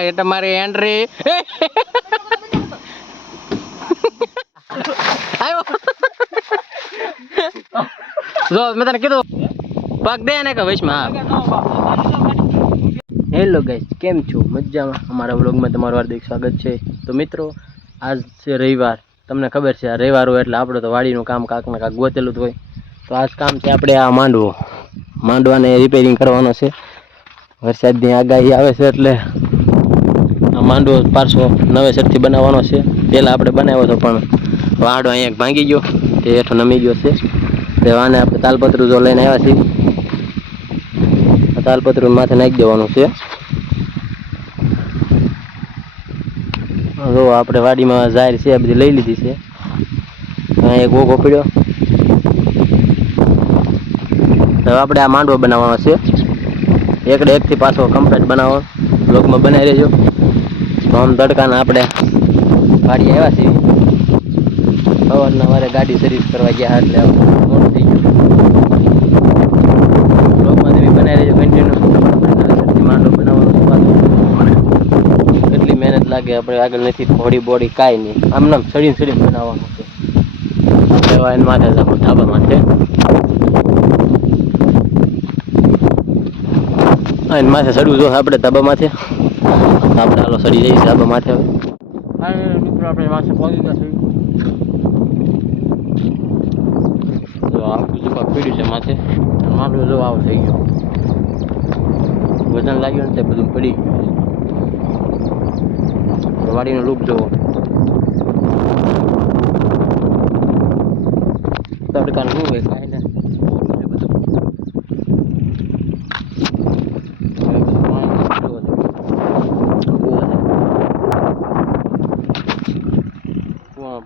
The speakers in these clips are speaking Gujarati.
એ તમારી એન્ટ્રી આવ્યો જો મેં તને કીધું પગ દે ને કે વૈશમાં હેલો ગાઈસ કેમ છો મજામાં અમારા વ્લોગમાં તમારું હાર્દિક સ્વાગત છે તો મિત્રો આજ છે રવિવાર તમને ખબર છે આ રવિવાર હોય એટલે આપણે તો વાડીનું કામ કાંક ને કાંક ગોતેલું જ હોય તો આજ કામ છે આપણે આ માંડવાને રિપેરિંગ કરવાનો છે વરસાદની આગાહી આવે છે એટલે આ માંડવો પાછો નવેસરથી બનાવવાનો છે પહેલાં આપણે બનાવ્યો હતો પણ વાડો અહીંયા ભાંગી ગયો તે હેઠો નમી ગયો છે તે વાને આપણે તાલપત્રું જો લઈને આવ્યા છીએ તાલપત્રું માથે નાખી દેવાનું છે જો આપણે વાડીમાં જાહેર છે આ બધી લઈ લીધી છે અહીંયા એક ઓઘો પડ્યો હવે આપણે આ માંડવો બનાવવાનો છે એકડે એકથી પાછો કમ્પ્લીટ બનાવો બ્લોગમાં બનાવી રહેજો તો આમ તડકાના આપણે વાડી આવ્યા છીએ સવારના વારે ગાડી સર્વિસ કરવા ગયા એટલે મોડું થઈ ગયું બ્લોગમાં બી બનાવી રહેજો કન્ટિન્યુ માંડવો બનાવવાનો છે પાછો કેટલી મહેનત લાગે આપણે આગળ નથી ઘોડી બોડી કાંઈ નહીં આમ નામ સડીને બનાવવાનું છે આપણે એને માથે જાવ ધાબા માથે એને માથે ચડવું જો આપણે ધાબામાંથી આપણે હાલો ચડી જઈએ ધાબા માથે હવે મિત્રો આપણે માથે પહોંચી ગયા છીએ તો આખું જો પીડ્યું છે માથે માથું જો આવું થઈ ગયો વજન લાગ્યું ને તે બધું પડી ગયું વાડીનો લુક જોવો તડકાનું શું હોય કાંઈ ને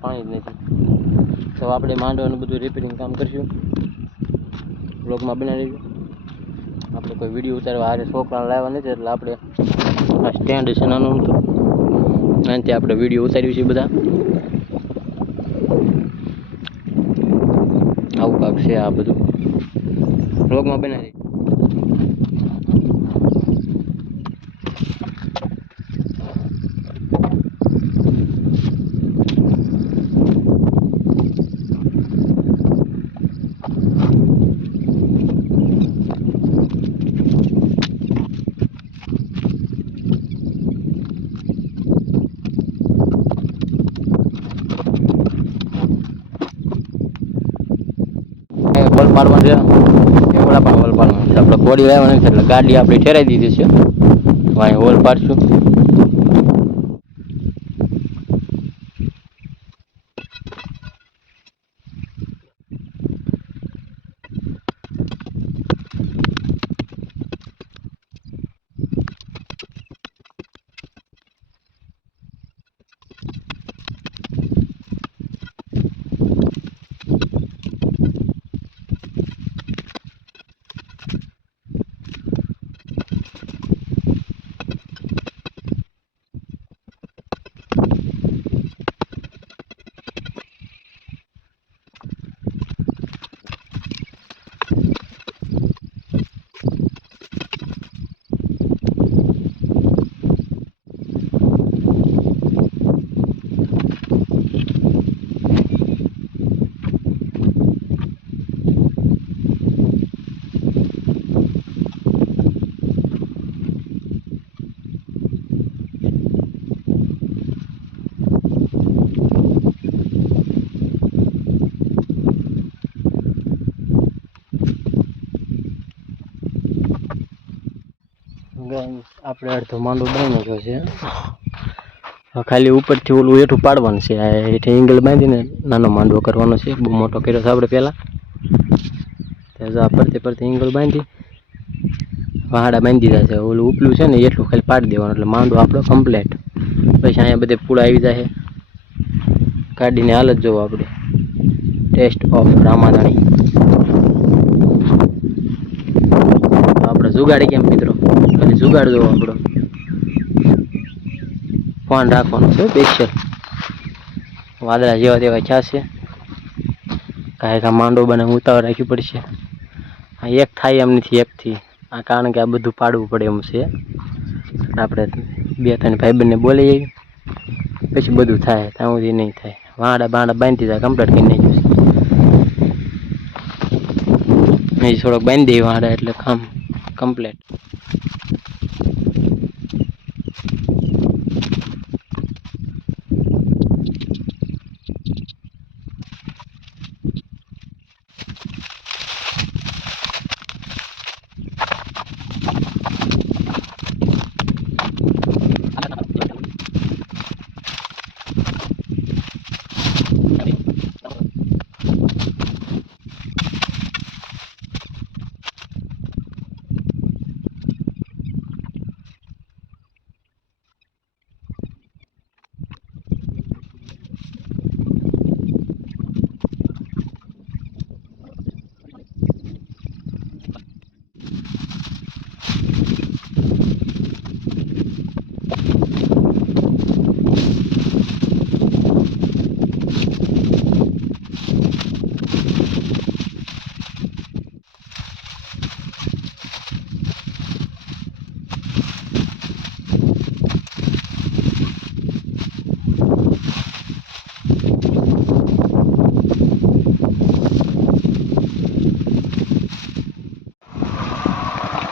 પાણી જ નથી તો આપણે માંડવાનું બધું રિપેરિંગ કામ કરશું બ્લોગમાં બનાવી દઈશું આપણે કોઈ વિડીયો ઉતારવા હારે છોકરાને લાવવા નથી એટલે આપણે આ સ્ટેન્ડ છે નાનું હતું આનાથી આપણે વિડીયો ઉતાર્યું છે બધા આવું કાંક છે આ બધું બ્લોગમાં બનાવી વલ પાડવાનું છે એવડા પણ વલ પાડવાનું છે આપણે કોડી લાવવાની છે એટલે ગાડી આપણી ઠેરાઈ દીધી છે અહીં વલ પાડશું આપણે અડધો માંડવો બનાવી નાખ્યો છે ખાલી ઉપરથી ઓલું હેઠું પાડવાનું છે આ હેઠે એંગલ બાંધીને નાનો માંડવો કરવાનો છે બહુ મોટો કર્યો છે આપણે પહેલાં પરતે એંગલ બાંધી વાહડા બાંધી દીધા છે ઓલું ઉપલું છે ને એટલું ખાલી પાડી દેવાનું એટલે માંડવો આપણો કમ્પ્લેટ પછી અહીંયા બધે પૂળા આવી જાય ગાડીની હાલત જોવો આપણે ટેસ્ટ ઓફ રામાધાણી આપણે જુગાડી કેમ મિત્રો ખાલી જુગાડ દો આપણો ફોન રાખવાનો છે સ્પેશિયલ વાદળા જેવા તેવા ખ્યા છે કાંઈ માંડવો બનાવી ઉતાવળ રાખવી પડશે આ એક થાય એમ નથી એકથી આ કારણ કે આ બધું પાડવું પડે એમ છે આપણે 2-3 ભાઈબંધને બોલી આવી પછી બધું થાય, ત્યાં સુધી નહીં થાય. વાંડા બાંડા બાંધી જાય કમ્પ્લીટ કરી નાખ્યું છે. અહીં થોડોક બાંધી દઈએ વાંડા એટલે કામ કમ્પ્લીટ.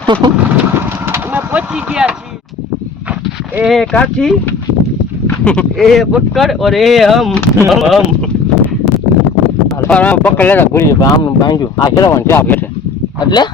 અમે પહોંચી ગયા છીએ. એ કાઠી એ પકડ और એ હમ પકડ લેતા ભૂલી આમ બાંધ્યું આ શેરવાનું છે આ બેઠે એટલે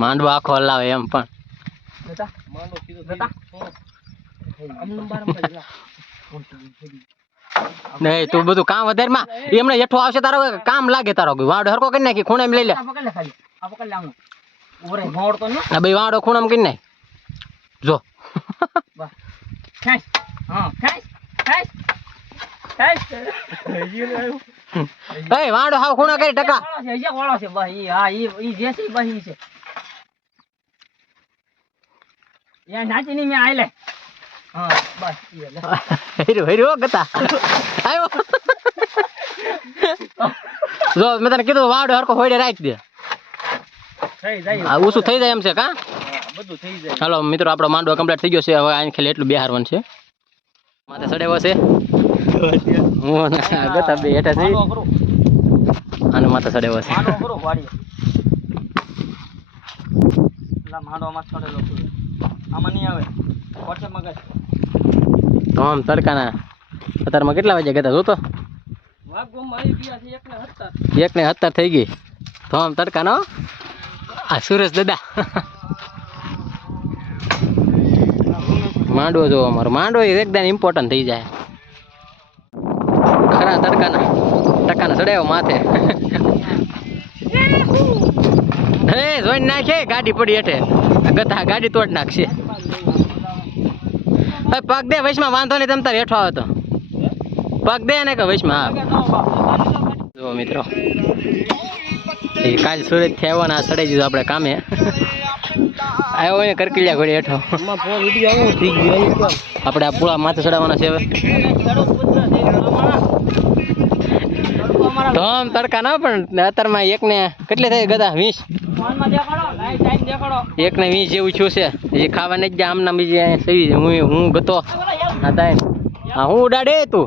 માંડવો આખો હલાવે એમ પણ નહીં તું બધું કામ વધારે માં એમને હેઠું આવશે તારો કામ લાગે તારો વાડો હરકો કરી નાખી ખૂણે લઈ લે આ ભાઈ વાડો ખૂણામાં કરી નાખ જો વાડો હાવ ખૂણા કરી ટકા જો મેં તને કીધું વાડો હરકો હોડે રાખી દે ઓછું થઈ જાય એમ છે કા બધું થઈ જાય. હાલો મિત્રો આપણો માંડવો કમ્પ્લીટ થઈ ગયો છે. હવે આને ખાલી એટલું બેહારવાનું છે. માથે સડેવો છે હું ગતા બે હેઠા થઈ અને માથે સડેવો છે. આમાં નહીં આવે કોઠે મગજ તો આમ તડકાના અત્યારમાં કેટલા વાગ્યા ગયા જોતો 1:17 થઈ ગઈ તો આમ તડકાનો આ સુરેશ દાદા માંડવો જો અમારો માંડવો એકદમ ઇમ્પોર્ટન્ટ થઈ જાય ખરા ટકાના ચડાવ્યો માથે હે જોઈને નાખે ગાડી પડી હેઠે ગતા ગાડી તોડ નાખશે. પગ દે વૈશમાં વાંધો નહીં તમ તાર હેઠો આવે તો પગ દે ને કે વૈશમાં જો મિત્રો કાલ સુરત થી આવ્યો ને આ સડાઈ દીધું આપણે કામે આવ્યો હોય કરકીલિયા ઘોડી હેઠો આપણે આ પૂળા માથે ચડાવવાના છે હવે તો આમ તડકા ના પણ અત્યારમાં એકને કેટલી થઈ ગતા 20 એકને 20 જેવું છું છે એ ખાવા નહીં જાય આમના બીજી હું ગતો હા હું ઉડાડે તું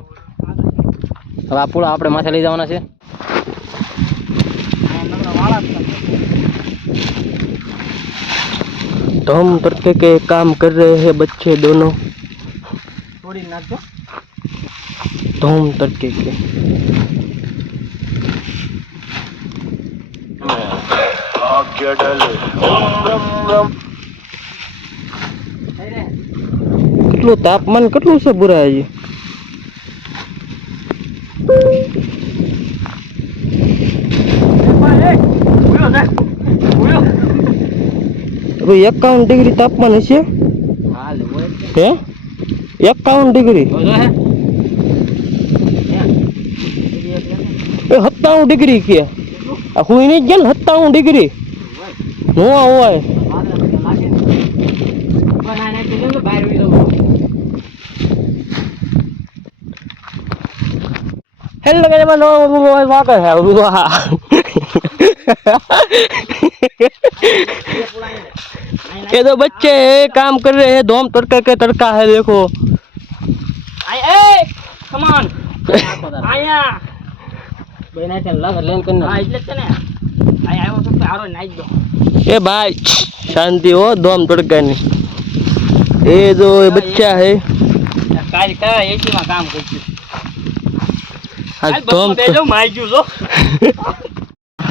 હવે આ પૂળા આપણે માથે લઈ જવાના છે. तो हम तड़के के काम कर रहे हैं बच्चे दोनों तो हम तड़के के કેટલું તાપમાન કેટલું છે બુરા હજી भाई 51 डिग्री तापमान है क्या 51 डिग्री 57 ડિગ્રી કે હું નહીં ગયા ને 97 ડિગ્રી હું હોય हेलो गाइस मैं वाकर है ये तो बच्चे काम कर रहे हैं धोम तड़का के तड़का है देखो કમ ઓન આયા બેના તે લગ લેન કને હા એટલે જ ને આય આવ્યો તો હારો નાઈ દો ए भाई शांति हो धोम तड़का नहीं ये जो बच्चा है કાલ કા એસી માં કામ કરશું आज धोम બેજો માઈ ગયું છો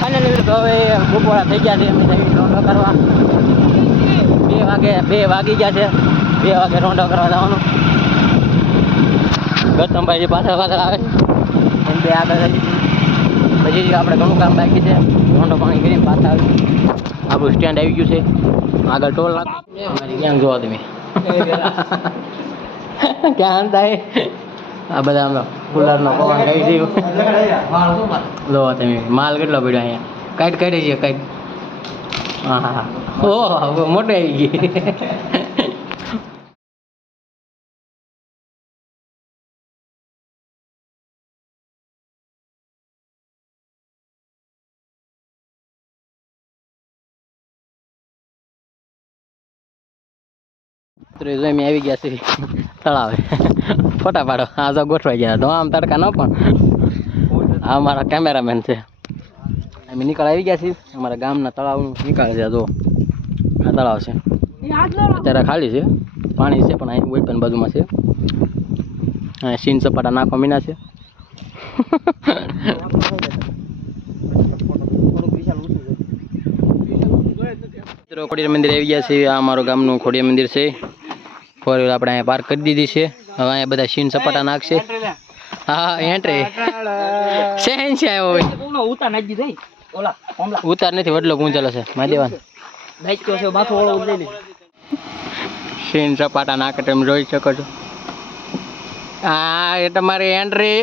અને હવે બપોરા થઈ ગયા છે અમે રોંડો કરવા 2 વાગી ગયા છે 2 વાગે રોંડો કરવા જવાનું ગૌતમભાઈ પાછળ આવે એમ બે આગળ પછી આપણે ઘણું કામ બાકી છે રોંડો પાણી કરીને પાછા આવી આપણું સ્ટેન્ડ આવી ગયું છે આગળ ટોલ નાખ ક્યાં જોવા તમે ક્યાં થાય આ બધા અમે કુલરનો પવન ખાઈ છે લો તમે માલ કેટલો પડ્યો અહીંયા કાઢી છે કાઢ હા હા ઓહ મોટો આવી ગઈ અમે આવી ગયા છે તળાવે ફોટા પાડો આ તો ગોઠવાઈ ગયા તો આમ તડકા ન પણ આ અમારા કેમેરામેન છે અમે નીકળ આવી ગયા છીએ અમારા ગામના તળાવનું નીકળે છે જો આ તળાવ છે અત્યારે ખાલી છે પાણી છે પણ અહીં ઓપન બાજુમાં છે અહીં સીન સપાટા નાખવા મીના છે ખોડિયાર મંદિર આવી ગયા છે આ અમારું ગામનું ખોડિયાર મંદિર છે ફોર વ્હીલર આપણે અહીંયા પાર્ક કરી દીધી છે હવે અહીંયા બધા સીન સપાટા નાખશે હા એન્ટ્રી શેન છે આવ્યો હોય ઉતાર નાખી દઈ ઓલા ઓમલા ઉતાર નથી વડલો ગુંજેલો છે માદેવાન નાખ્યો છે માથું ઓળો લઈ લે સીન સપાટા નાખે તમે જોઈ શકો છો હા એ તમારી એન્ટ્રી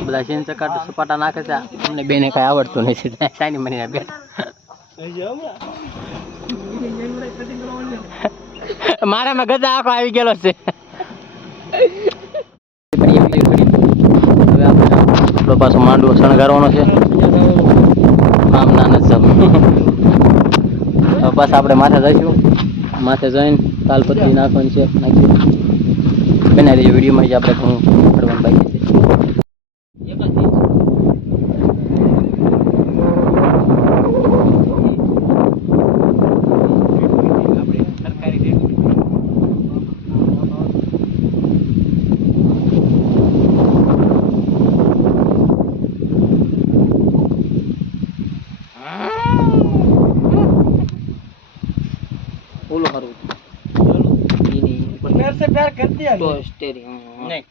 બધા સીન સપાટા નાખે છે અમને બેને કઈ આવડતું નથી સાની મને બેઠ મારામાં ગજા આખો આવી ગયેલો છે હવે આપણો પાછો માંડવો શણગારવાનો છે આમ નાના સબ હવે પાછા આપણે માથે જઈશું માથે જઈને તાલપત્રી નાખવાની છે નાખ્યું બનાવી દઈએ વિડીયોમાં જ આપણે ઘણું કરવાનું બાકી છે मेरे से प्यार करती है तो स्टेरिंग नहीं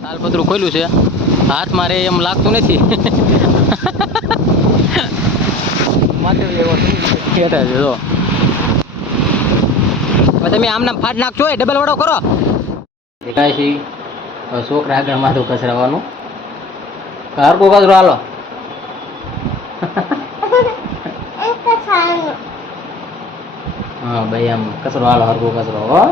તાલપત્રું ખોલ્યું છે હાથ મારે એમ લાગતું નથી માથે એવો ખેતા છે જો તમે આમ નામ ફાટ નાખશો એ ડબલ વડો કરો દેખાય છે છોકરા આગળ માથું કચરાવાનું હરકો કચરો હાલો હા ભાઈ આમ કચરો હાલો હરકો કચરો હો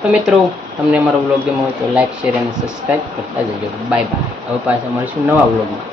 તો મિત્રો તમને અમારો વ્લોગ ગમ્યો હોય તો લાઈક શેર અને સબસ્ક્રાઈબ કરતા જજો બાય બાય હવે પાછા મળીશું નવા વ્લોગમાં